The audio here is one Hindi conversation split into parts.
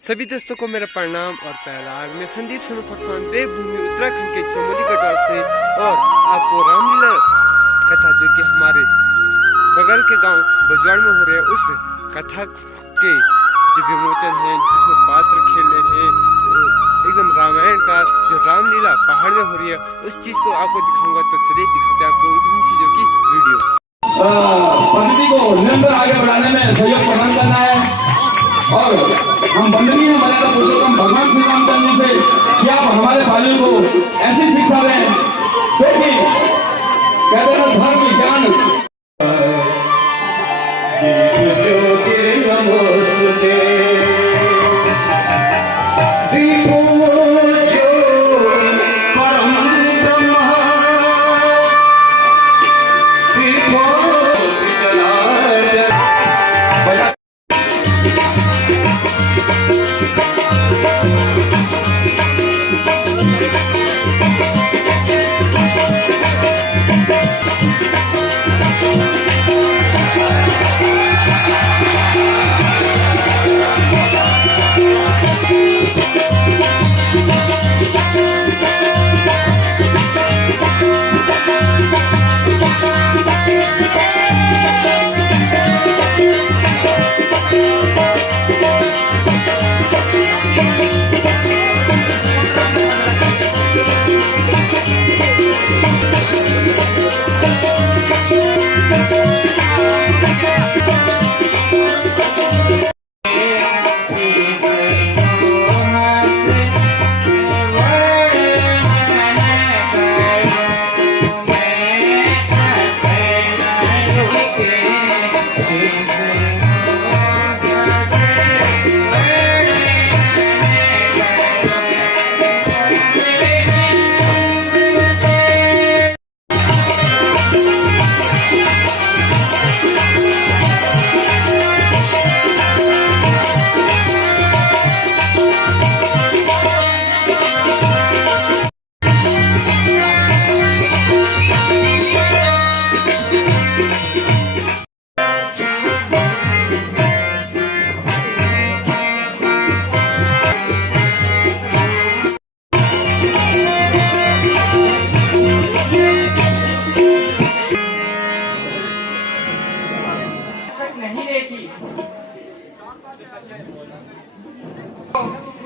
सभी दोस्तों को मेरा प्रणाम और प्यार। मैं संदीप सोनू फरसान देवभूमि उत्तराखंड के चमोली गढ़वाल से और आपको रामलीला कथा जो कि हमारे बगल के गांव बजवाड़ में हो रहे हैं उस कथा के जो विमोचन है, जिसमें पात्र खेले हैं एकदम रामायण का जो रामलीला पहाड़ में हो रही है, उस चीज को आपको दिखाऊंगा। तो चलिए दिखाते हैं आपको उन चीजों की वीडियो। प्रकृति को निरंतर आगे बढ़ाने में सहयोग प्रदान करना है और हम वंदनीय मर्यादा पुरुषोत्तम भगवान श्री रामचंद्र जी से कि आप हमारे बालियों को ऐसी शिक्षा दें जो कि कहते हैं धर्म ज्ञान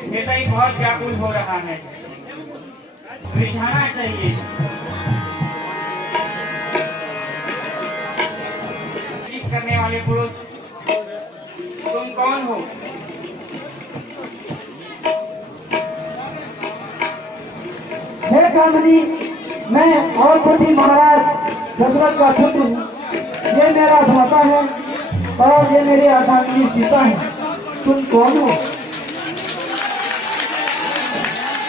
बेटा ही बहुत व्याकुल हो रहा है, रिझाना चाहिए। करने वाले पुरुष तुम कौन हो? हे कामनी, मैं और कोटि महाराज दशरथ का पुत्र हूँ। ये मेरा भ्राता है और ये मेरी अर्धांगिनी सीता है। तुम कौन हो?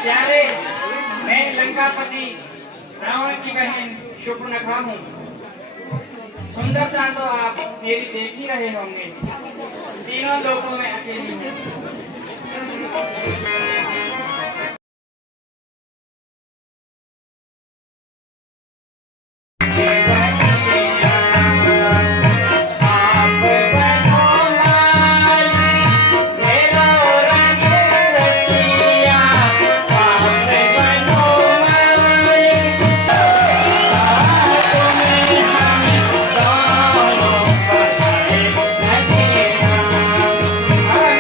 प्यारे, मैं लंकापति रावण की बहन शूर्पणखा हूँ। सुंदरता तो आप मेरी देख ही रहे होंगे। तीनों लोगों में अकेली हूँ।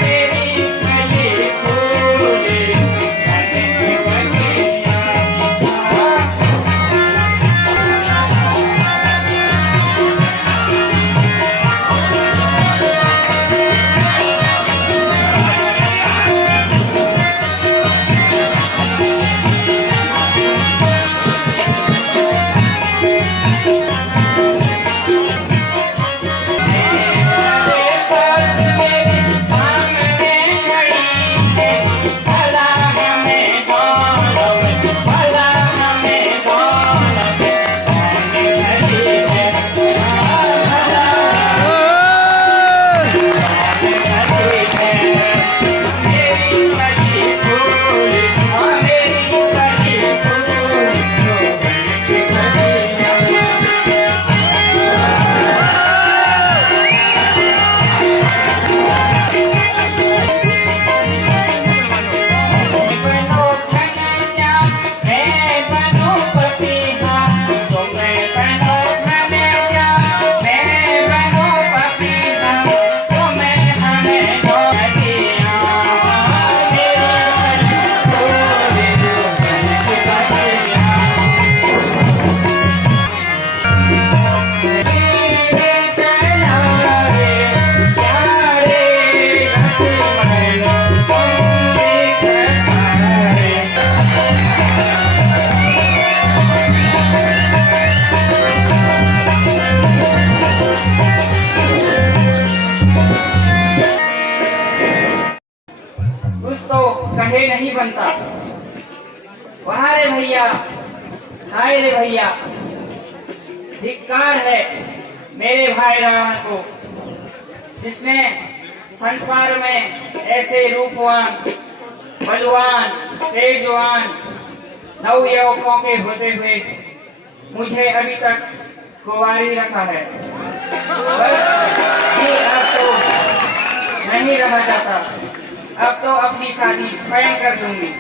मेरी तो कहे नहीं बनता। वहाँ रे भैया, हाय रे भैया, धिक्कार है मेरे भाई रावण को, जिसने संसार में ऐसे रूपवान, बलवान, तेजवान, नवयुवकों के होते हुए मुझे अभी तक कुंवारी रखा है। बस ये अब तो नहीं रहा जाता, अब तो अपनी शादी स्वयं कर दूंगी।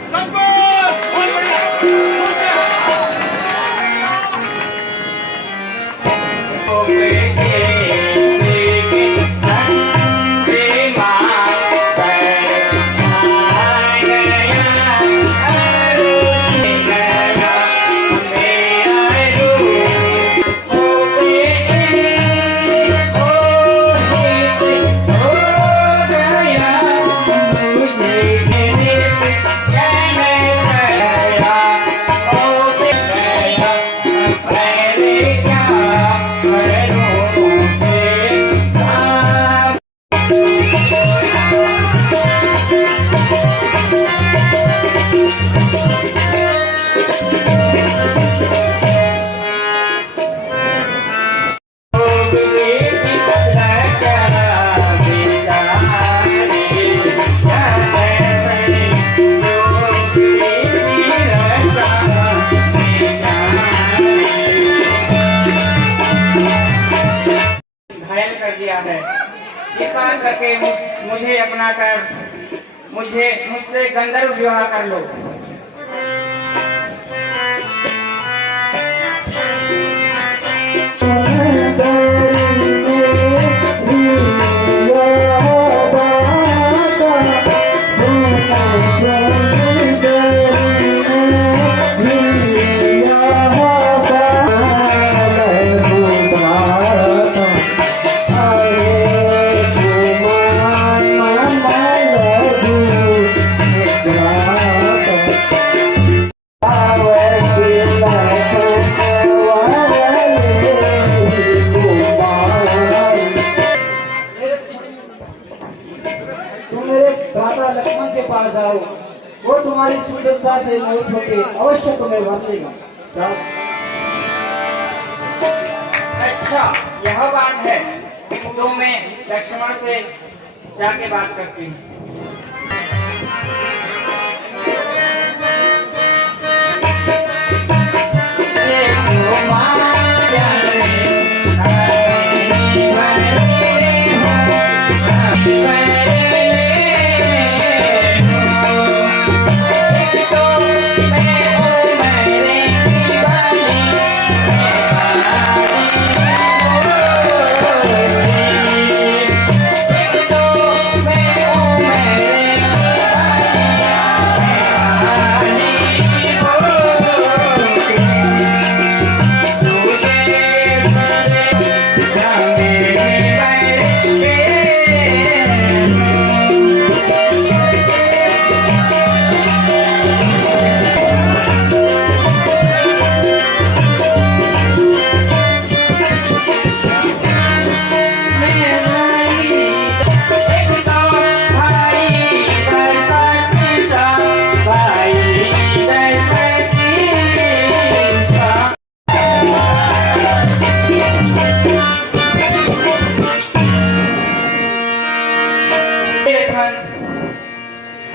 घायल कर दिया है। स्वीकार करके मुझे अपना कर मुझसे गंधर्व विवाह कर लो। तुम मेरे भ्राता लक्ष्मण के पास आओ, वो तुम्हारी सुंदरता से मोहित होकर अवश्य तुम्हें वर लेगा। जाओ। अच्छा, यह बात है तो मैं लक्ष्मण से जाके बात करती हूँ।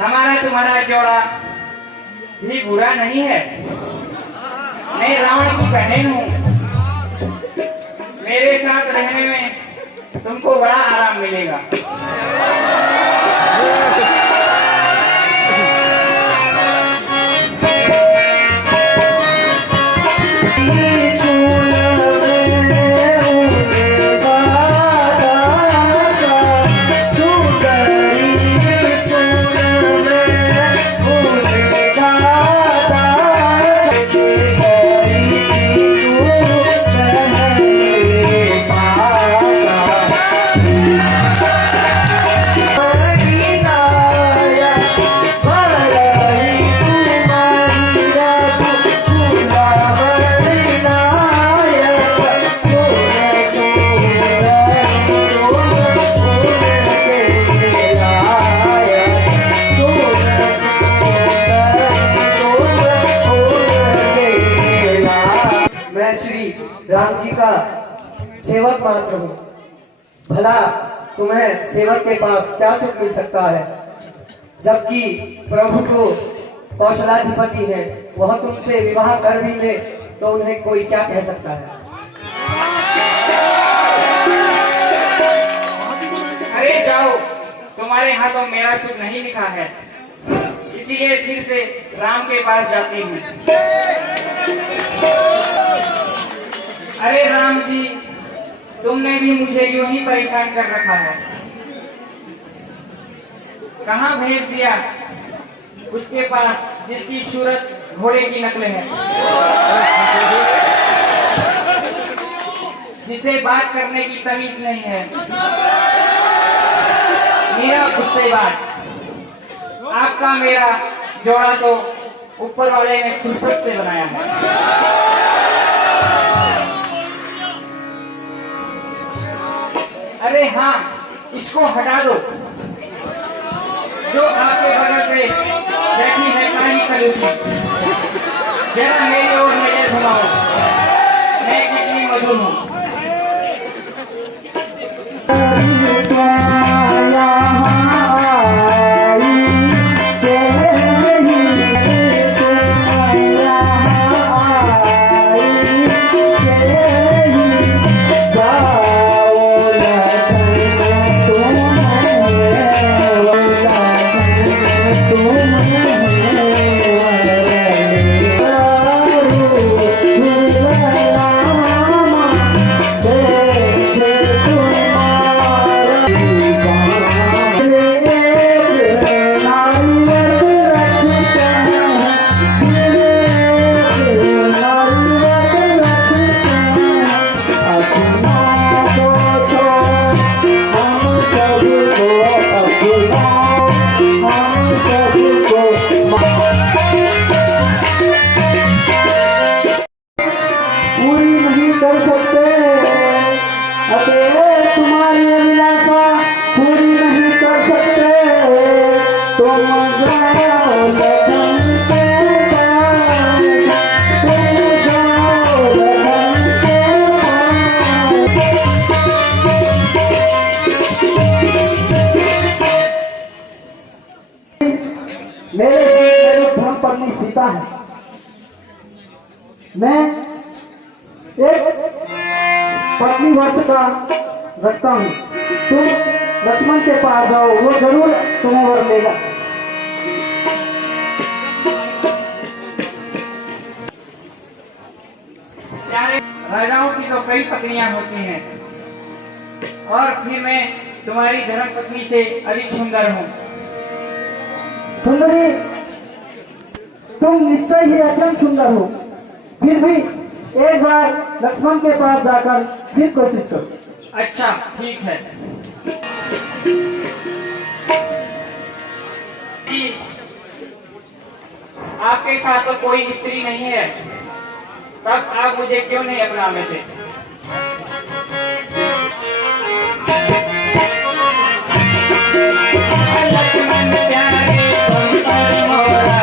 हमारा तुम्हारा जोड़ा भी बुरा नहीं है। मैं रावण की बहन हूँ, मेरे साथ रहने में तुमको बड़ा आराम मिलेगा। राम जी का सेवक मात्र हूँ। भला तुम्हें सेवक के पास क्या सुख मिल सकता है, जबकि प्रभु तो कौशलाधिपति है, वह तुमसे विवाह कर भी ले तो उन्हें कोई क्या कह सकता है। अरे जाओ, तुम्हारे हाथों मेरा सुख नहीं लिखा है, इसीलिए फिर से राम के पास जाती हूँ। अरे राम जी, तुमने भी मुझे यूं ही परेशान कर रखा है। कहाँ भेज दिया उसके पास जिसकी सूरत घोड़े की नकल है, जिसे बात करने की तमीज नहीं है। मेरा गुस्से बात, आपका मेरा जोड़ा तो ऊपर वाले ने फुर्सत से बनाया है। अरे हाँ, इसको हटा दो। जो आपके बगल पे बैठी है काली खलूसी, जरा मेरी ओर नजर घुमाओ, मैं कितनी मधुर हूँ। पूरी नहीं कर सकते अकेले तुम्हारी अभिलाषा, पूरी नहीं कर सकते तुम जाओ लगन के पास, तुम जाओ लगन के पास। मेरी धर्म पत्नी सीता है, मैं एक पत्नी व्रत का रखता हूँ। तुम लक्ष्मण के पास जाओ, वो जरूर तुम्हें वर देगा। प्यारे राजाओं की तो कई पत्नियां होती हैं, और फिर मैं तुम्हारी धर्म पत्नी से अधिक सुंदर हूँ। सुंदरी, तुम निश्चय ही अत्यंत सुंदर हो, फिर भी एक बार लक्ष्मण के पास जाकर फिर कोशिश करो। अच्छा ठीक है। जी, आपके साथ तो कोई स्त्री नहीं है, तब आप मुझे क्यों नहीं अपना लेते? लक्ष्मण प्यारे तुम पर मोरा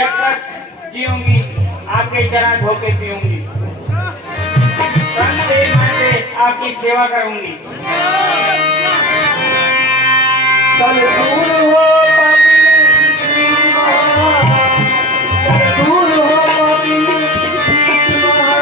जब तक जीऊंगी आपके चरण धो के पीऊंगी, तन से मन से आपकी सेवा करूंगी। चल दूर हो बीच महा, चल दूर हो बीच महा,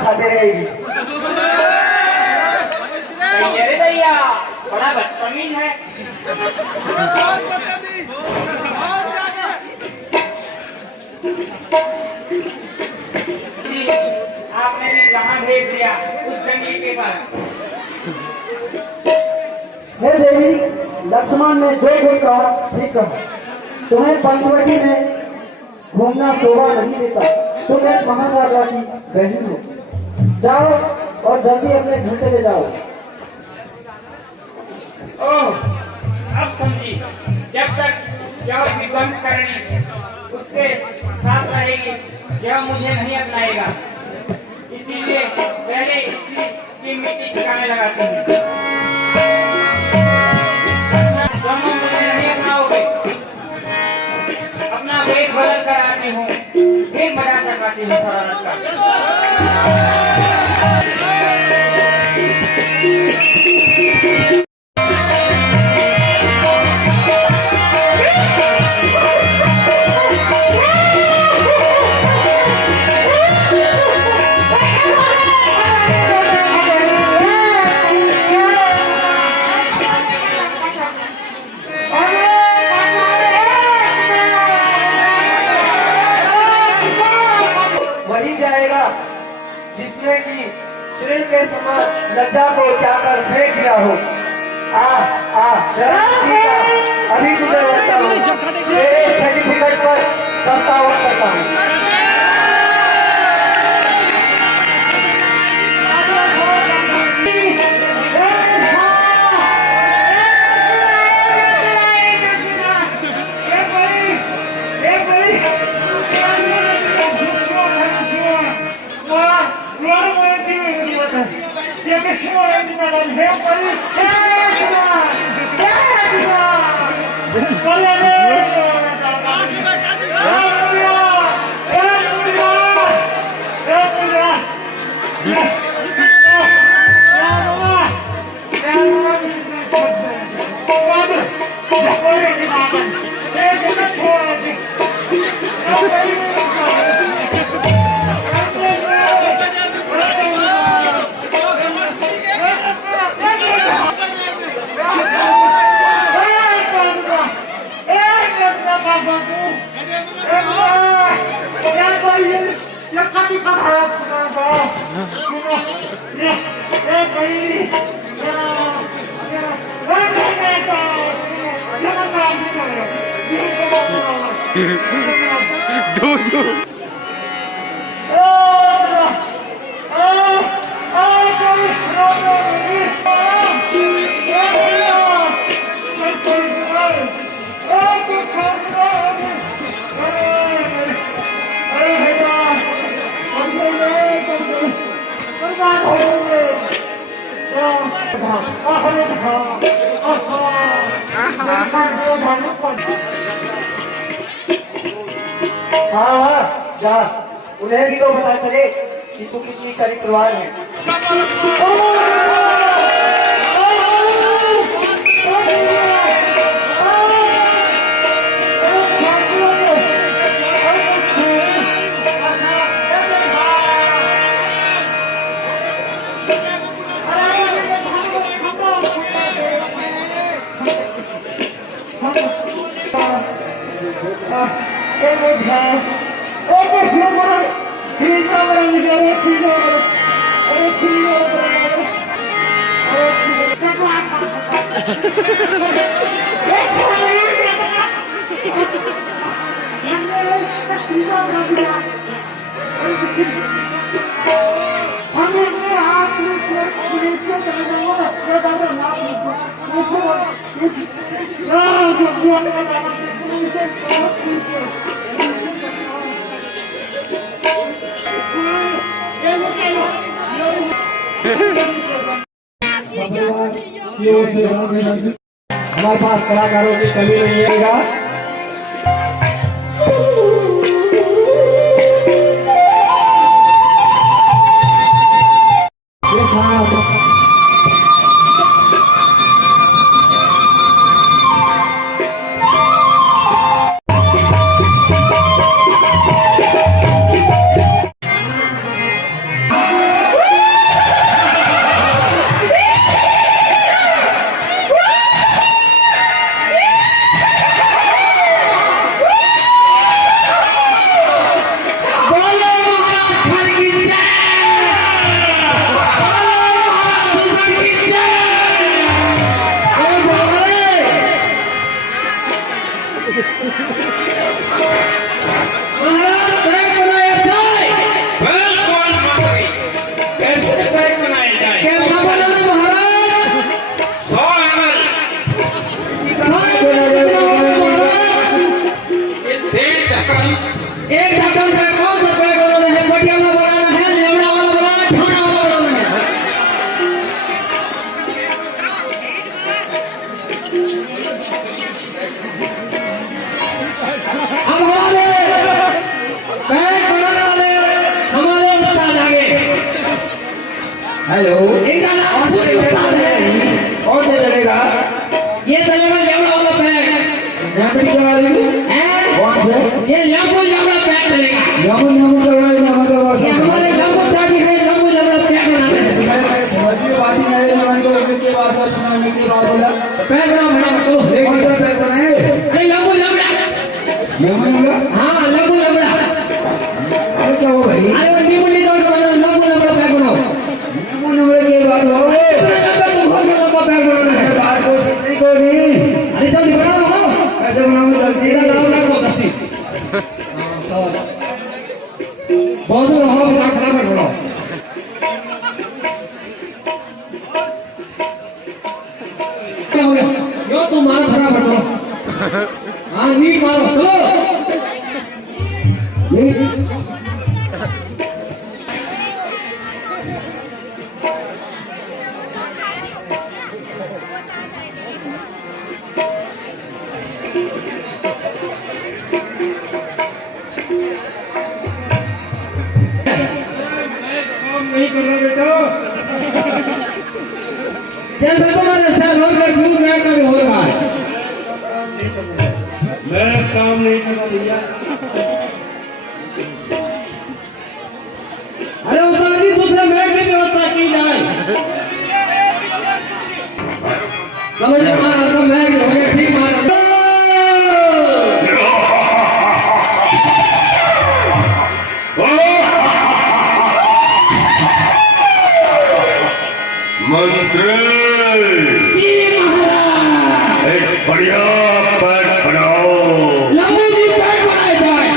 खाते रहेगी। अरे भैया बड़ा बदतमीज है। जी, आपने भी कहाँ भेज दिया उस जंगली के पास? हे देवी, लक्ष्मण ने जो कुछ कहा ठीक कहा। तुम्हें पंचवटी में घूमना शोभा नहीं देता। तुम एक महाराजा की बहन हो। जाओ और जल्दी अपने घर चले जाओ। ओह, अब समझी। जब तक यह विध्वंस करनी उसके साथ रहेगी, यह मुझे नहीं अपनाएगा। इसीलिए पहले इसी की मिट्टी ठिकाने लगाती हूँ। दोनों मुझे नहीं अपनाओगे, अपना वेश बदल कर आती हूँ, फिर मजा चकाती हूँ शरारत का। वही जाएगा जिसने की तृण के समान लज्जा को क्या कर फेंक दिया हो। आ जरा अभी तुझे बताता हूँ, तेरे सर्टिफिकेट पर दस्तावेज करता हूँ। हाँ, जा, उन्हें भी तो पता चले कि तू कितनी चरित्रवान है। हमारे पास कलाकारों की कमी नहीं आएगा। ये साहब हेलो, इनका नाम और दे चलेगा। ये चलेगा लेवड़ा वाला पैक। रैपिड करवा लेंगे। कौन से? ये लेवड़ा लेवड़ा पैक चलेगा। नमो करवा लेंगे। ये हमारे लेवड़ा चाटी है, लेवड़ा पैक बनाते हैं। समझ में बात ही नहीं है। तो के बात बनाने की बात बोला। पैक बना तो कौन सा पैक बनाए? अरे लेवड़ा हाँ लेवड़ा अरे क्या हो भाई? अरे नींबू निचोड़ के बनाओ, लेवड़ा पैक बनाओ। नंबर की बात हो। तुम बहुत लंबा पैक बनाना है। बात को नहीं को नहीं। अरे जल्दी बनाओ। कैसे बनाऊंगा जल्दी? नाम रखो दसी। बहुत रहो फटाफट बनाओ। क्या हो गया? यो तुम मारो फटाफट करो। हाँ नीट मारो चलो। नहीं कर रहा बेटा। जैसे तुम्हारे सैलून में ब्लू मैं कभी हो रहा है। मैं काम नहीं कर रहा भैया। अरे उस आदमी दूसरे मैच की व्यवस्था की जाए। समझ मारा तो मैच हो गया ठीक मारा। मंत्री जी महाराज। एक बढ़िया पैक बनाओ। लंबू जी पैक बनाए जाए।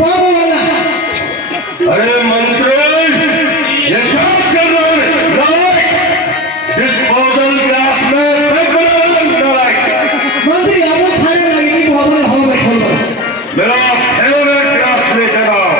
बाबू वाला। अरे मंत्री ये क्या कर रहे हैं? डिस्पोजल ग्लास में पैक बनाओ। मंत्री आपको खाने लगी थी बहुत बड़ा हॉल में खोल। मेरा फेवरेट ग्लास लेकर आओ।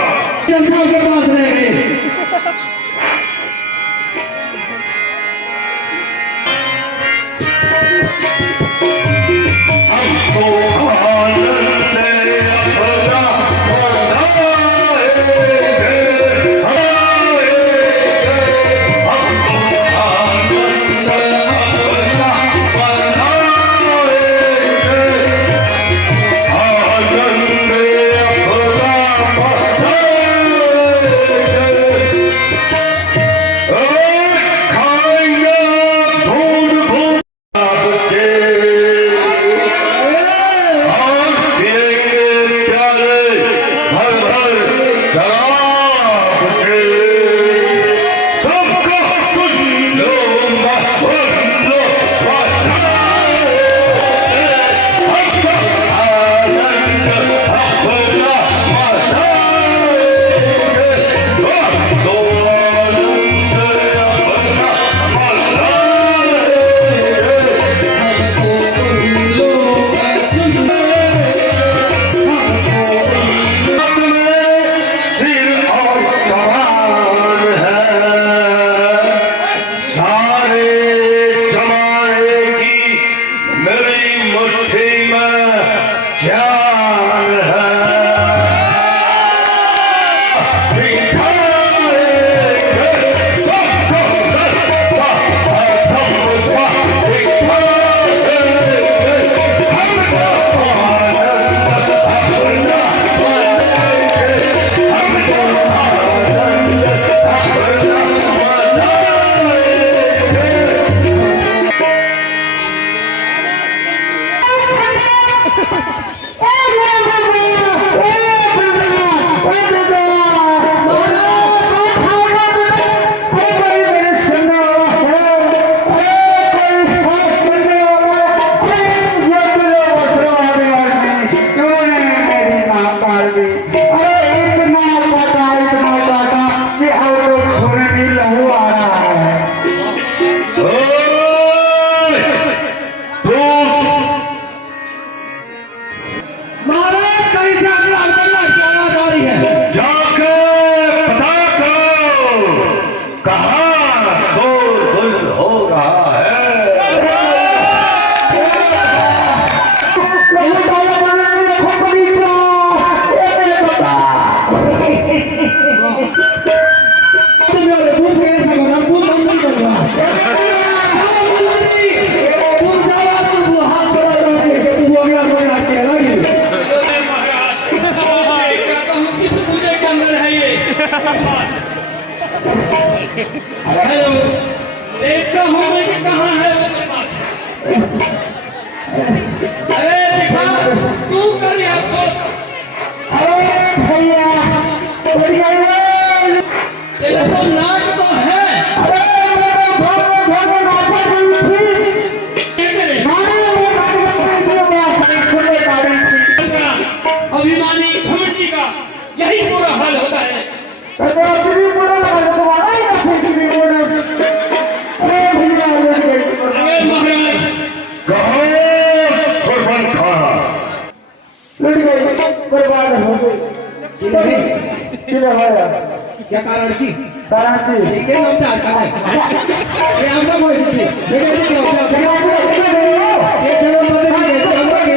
महान है। दिखाएंगे सबको सत्ता अधम सा दिखाएंगे हमको आनंद अपना बनेंगे हमको आनंद अपना जाके पता करो कहाँ शोरगुल हो रहा है। किस पूजे के अंदर है ये? हेलो, देखता हूँ मैं कि कहाँ है वो मेरे पास। अरे दिखा, तू कर यह सोच। तेरा तो नाक तो है। अभिमानी घमंडी का यही पूरा हाल होता है। अरे महाराज, कहो सरपंच था बर्बाद हो गई क्या कारण थी कराची ठीक है नाम था ये आमदा कोई थी देखो देखो ये चलो मत नहीं आमदा के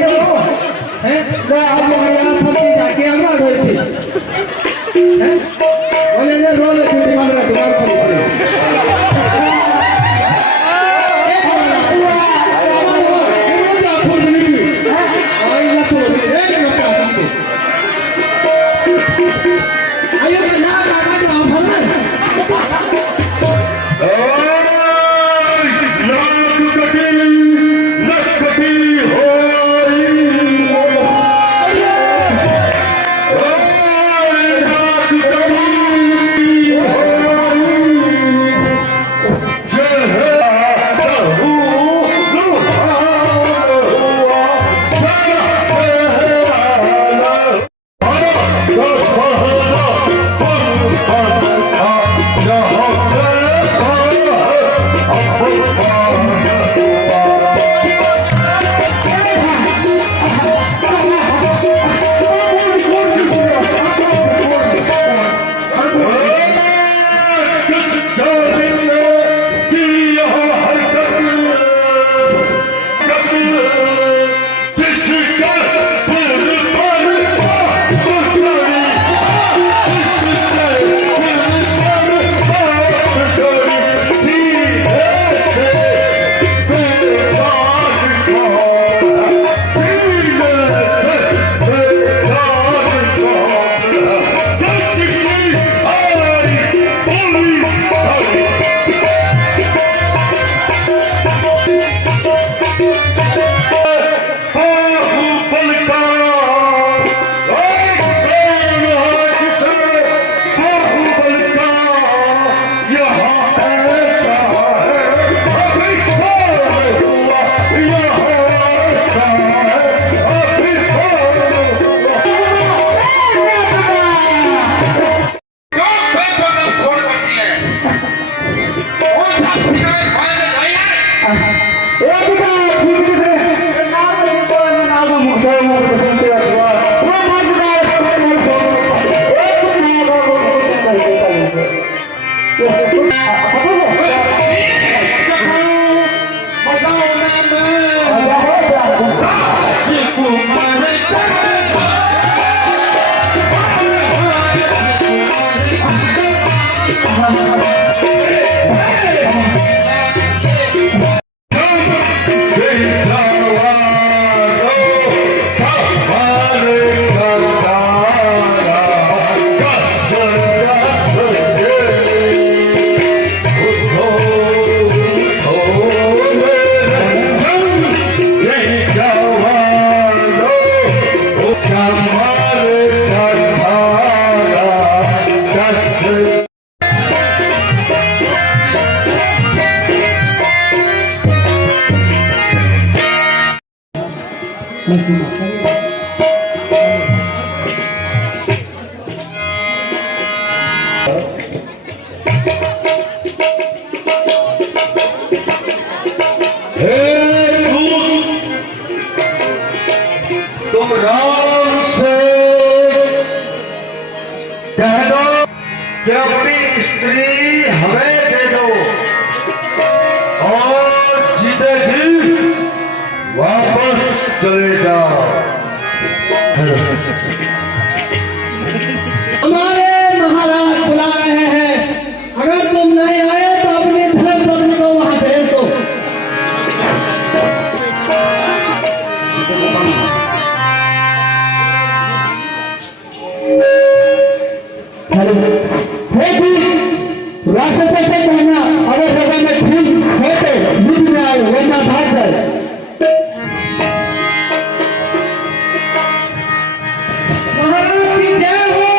हैं मैं आप यहाँ सब चीज आके आमदा हुई थी हैं बोले ने रोल ड्यूटी मार रहा दुकान खोल रहे आयो ना काका ना भगवान नकटी होई भगवान से कह दो कि अपनी स्त्री हमें दे दो और जीते जी वापस चले जाओ। हमारे महाराज बुला रहे हैं, अगर तुम नहीं आए तो अपनी धर्म पत्नी को वहां भेज दो। रास्ते से कहना अगर बगल में फूल होते युद्ध में आए वरना भाग जाए। महाराज की जय हो।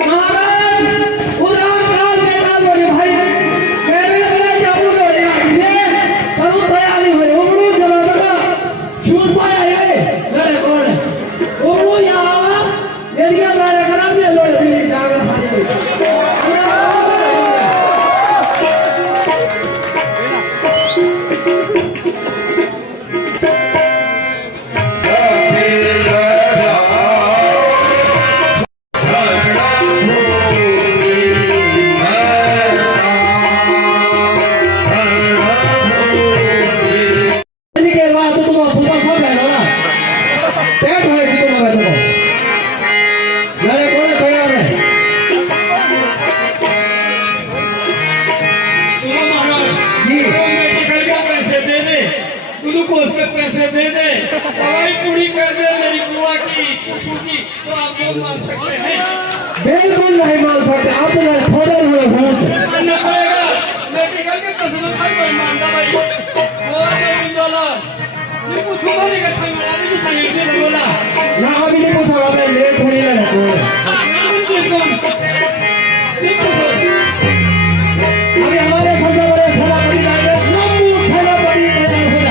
महाराज पूरा काल बेकार हो गए भाई, मेरे बड़े जाबू हो गए बहुत दयालु है। उमरू जमाना का छूट पाया है लड़े कौन उमरू यहाँ यदि लड़े करा में लड़े भी जाकर ग्लूकोज के पैसे दे दे, दवाई पूरी कर दे मेरी बुआ की फूफू की, तो आप लोग मान सकते हैं? बिल्कुल नहीं मान सकते। आप तो थोड़े हुए भूत मानना पड़ेगा। मेडिकल के कसम से कोई मानता भाई वो बोला ये पूछो मेरे का संग भी सही नहीं बोला ना अभी नहीं पूछा मैं लेट थोड़ी लगा अभी हमारे सबसे बड़े सेनापति जाएंगे सेनापति तैयार हो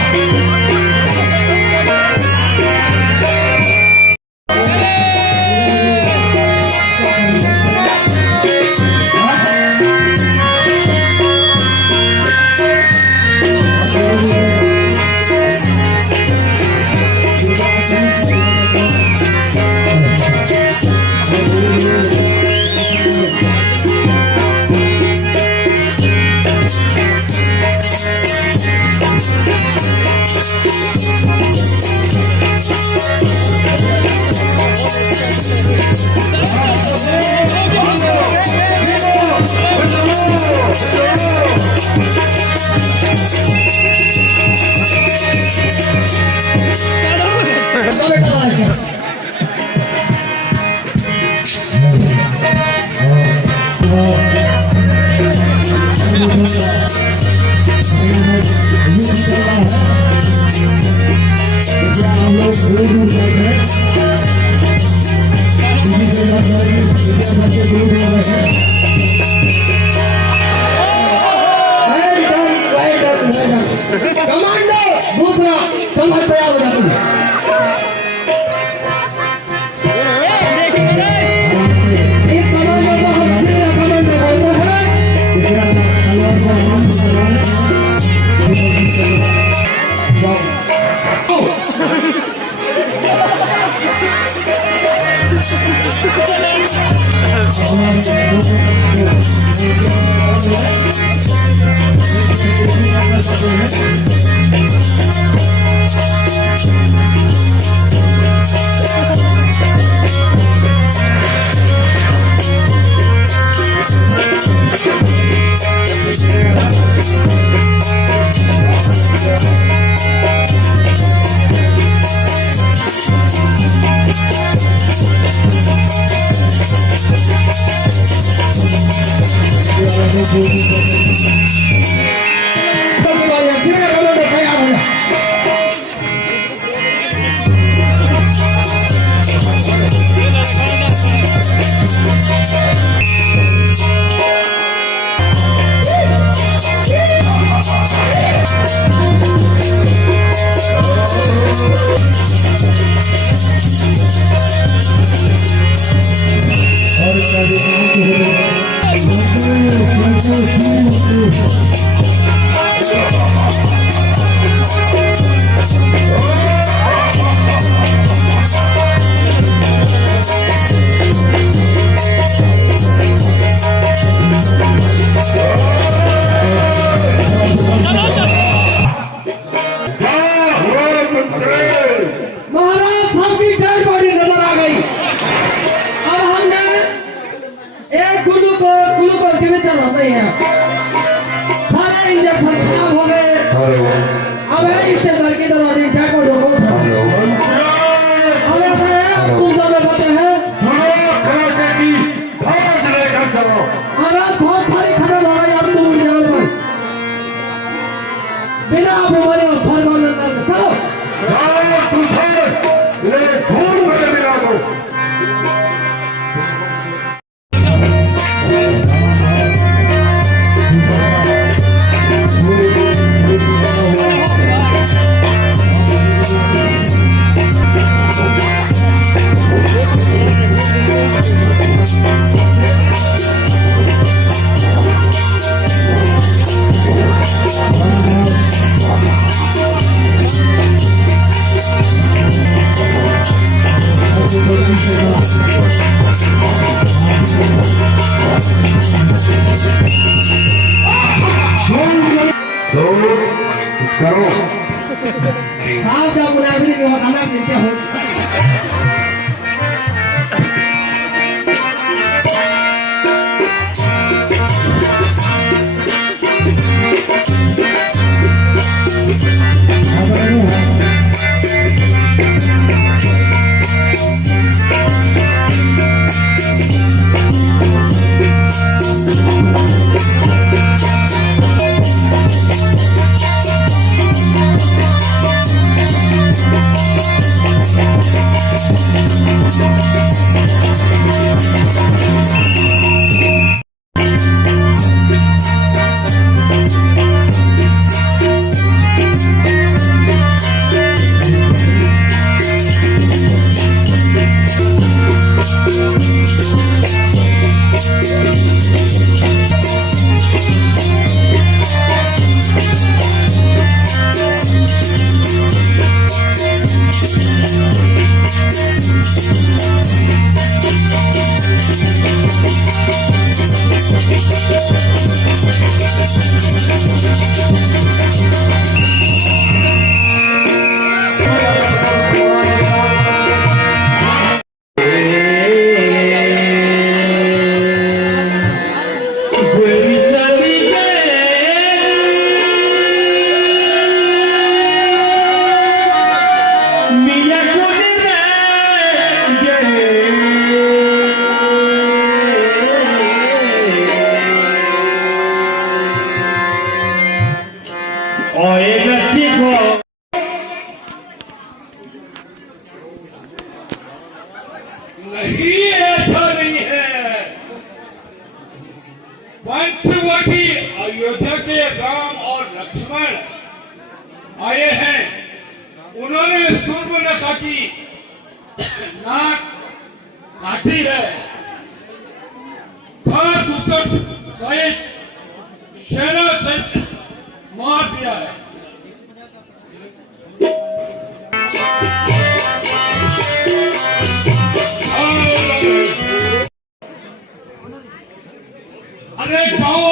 जा। कमांडो दूसरा संभल तैयार हो जाती है। इस कमांडो को हम सीधा कमांडो बोलते है। तो कुछ करो। साहब जब मुनाफी नहीं होता मैं दिन के हो नहीं, ऐसा नहीं है। पंचवटी अयोध्या के राम और लक्ष्मण आए हैं। उन्होंने सूर्पनखा की नाक काटी है, था दुष्कर सहित सेना सहित मार दिया है। अरे गाँव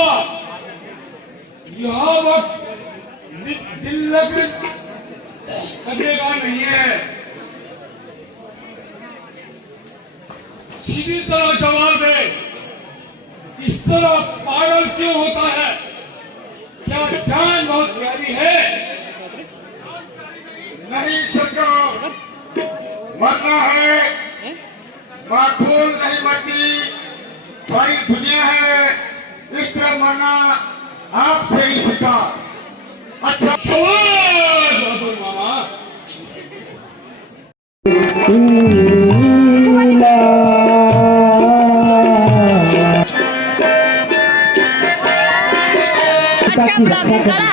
यह वक्त दिल लगेगा नहीं है। सीधी तरह जवाब दे, इस तरह पागल क्यों होता है? क्या जान बहुत प्यारी है? नहीं सरकार, मरना है, माखून नहीं मरती, सारी दुनिया है, इस तरह मरना आपसे ही सीखा। अच्छा बहादुर मामा, अच्छा ब्लॉग है कड़ा।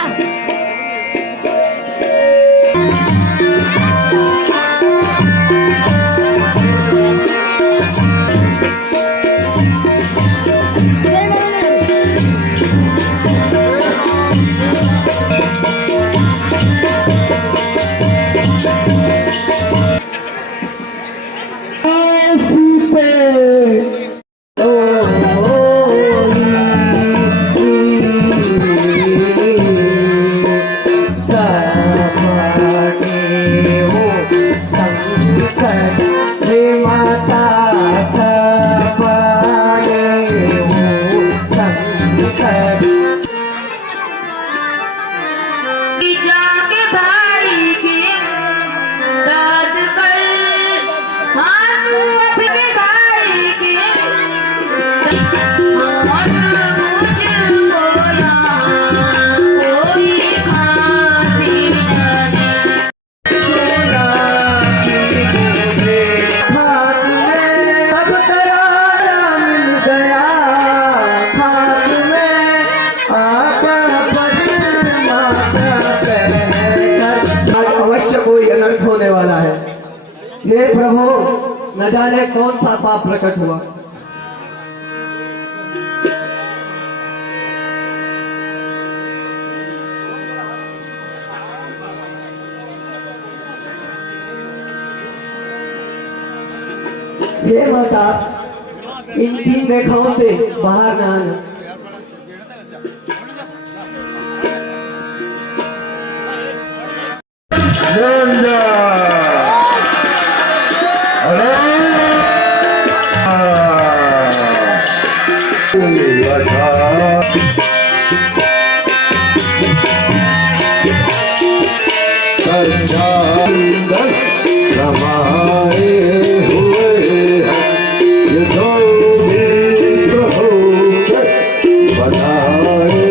न जाने कौन सा पाप प्रकट हुआ। हे माता, इन 3 रेखाओं से बाहर न आना। समाए हुए हैं ये जो भी प्रभु बनाए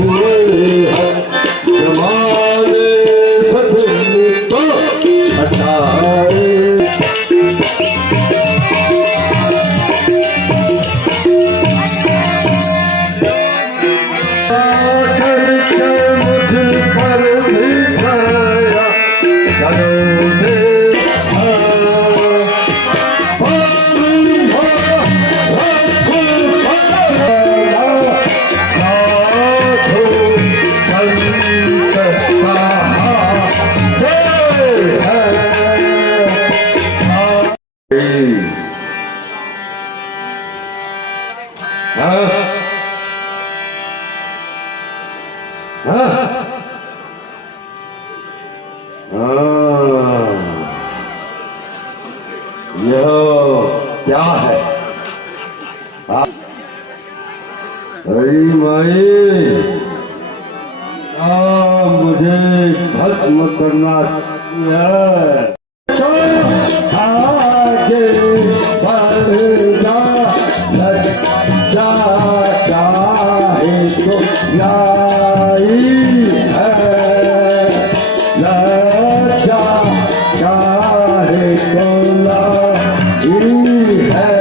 हुए हैं, जमाने बदलने को हटाए। यह क्या है? अरे माई, क्या मुझे भस्म करना है? आगे बढ़ जा, लज्जा चाहे तो लाई है, लज्जा चाहे तो लाई है।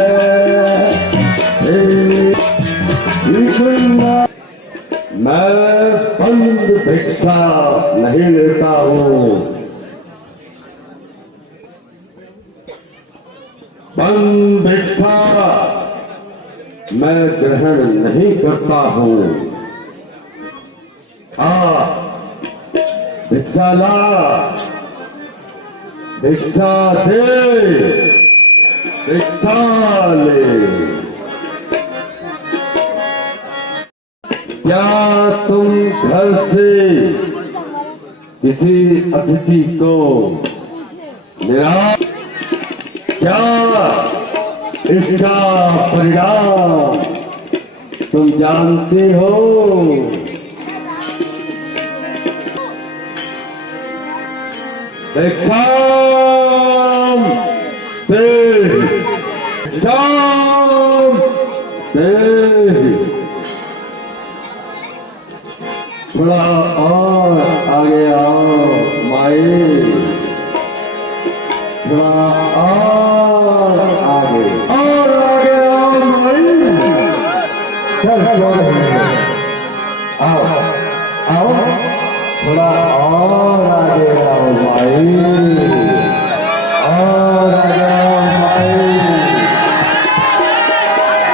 मैं बंद भिक्षा नहीं लेता हूँ, बंद भिक्षा मैं ग्रहण नहीं करता हूँ। भिक्षा ला, भिक्षा दे, भिक्षा ले। क्या तुम घर से किसी अतिथि को निराश, क्या इसका परिणाम तुम जानते हो? शाम से थोड़ा और आगे आओ माई, थोड़ा और आगे आओ माई। चल आओ आओ, थोड़ा और आगे आओ माई, और आगे आओ माई,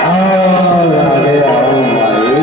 और आगे आओ माई।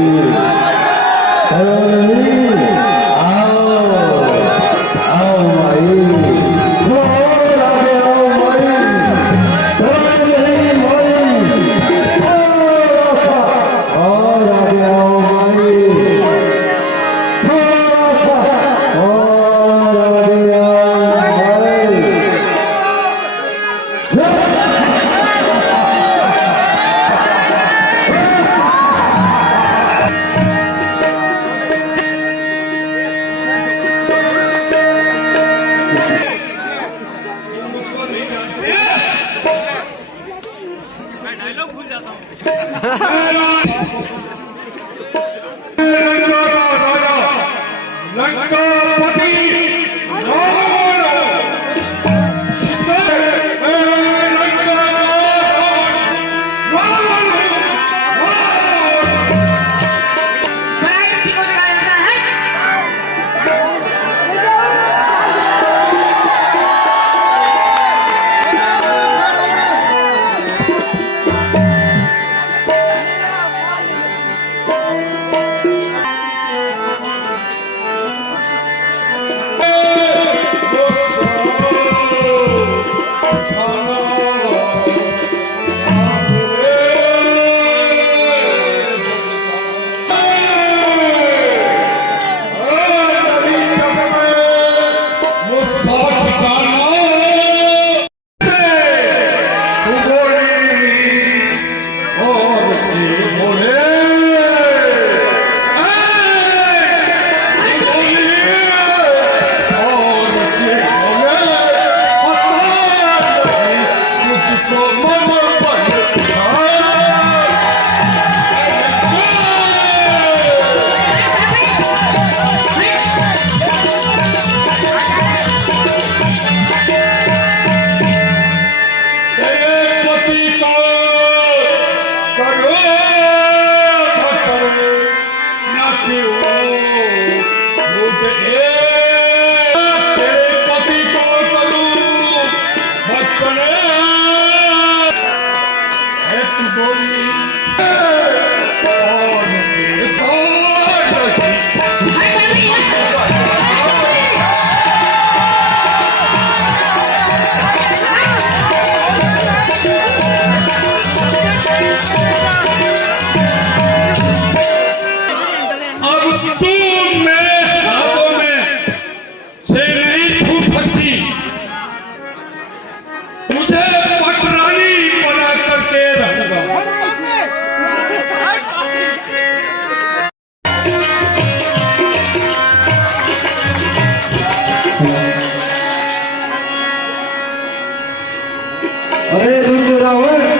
अरे दुष्ट रावण है,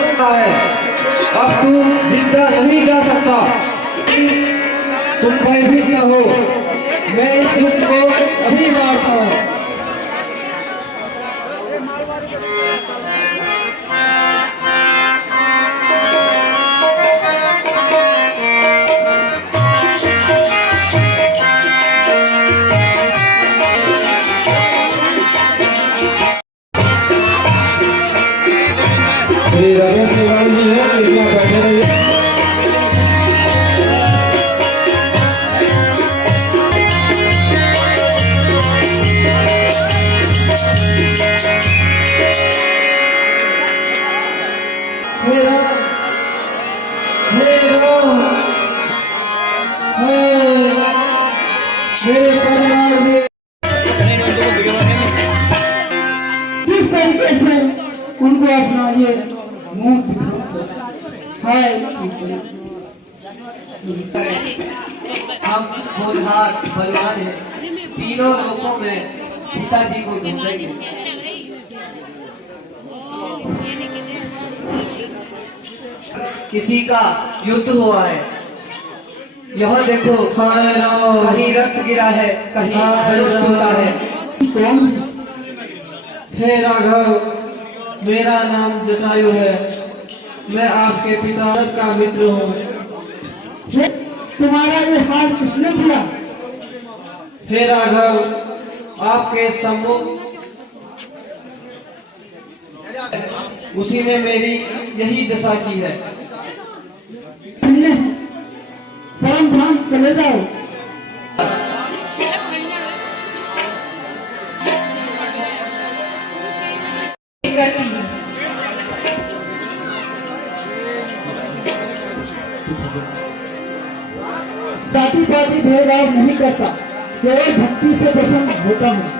अब तू जिंदा नहीं जा सकता। तुम भयभीत न हो, मैं इस दुष्ट को अभी मारता हूँ। श्री रमेश तिवारी जी है, कृपया बैठे रहिए। मेरा मेरे परिवार में किस तरीके से उनको अपना ये मुंह है। हम होनहार बलवान हैं, तीनों लोगों में सीता जी को ढूंढेंगे। किसी का युद्ध हुआ है, यह देखो, कहीं रक्त गिरा है, कहीं धनुष टूटा है। हे राघव, मेरा नाम जटायु है, मैं आपके पिता का मित्र हूँ। तुम्हारा ये हाल किसने किया? हे राघव, आपके सम्मुख उसी ने मेरी यही दशा की है। परम धाम चले जाओ। जाति पाति भेदभाव नहीं करता, केवल भक्ति से प्रसन्न होता हूँ।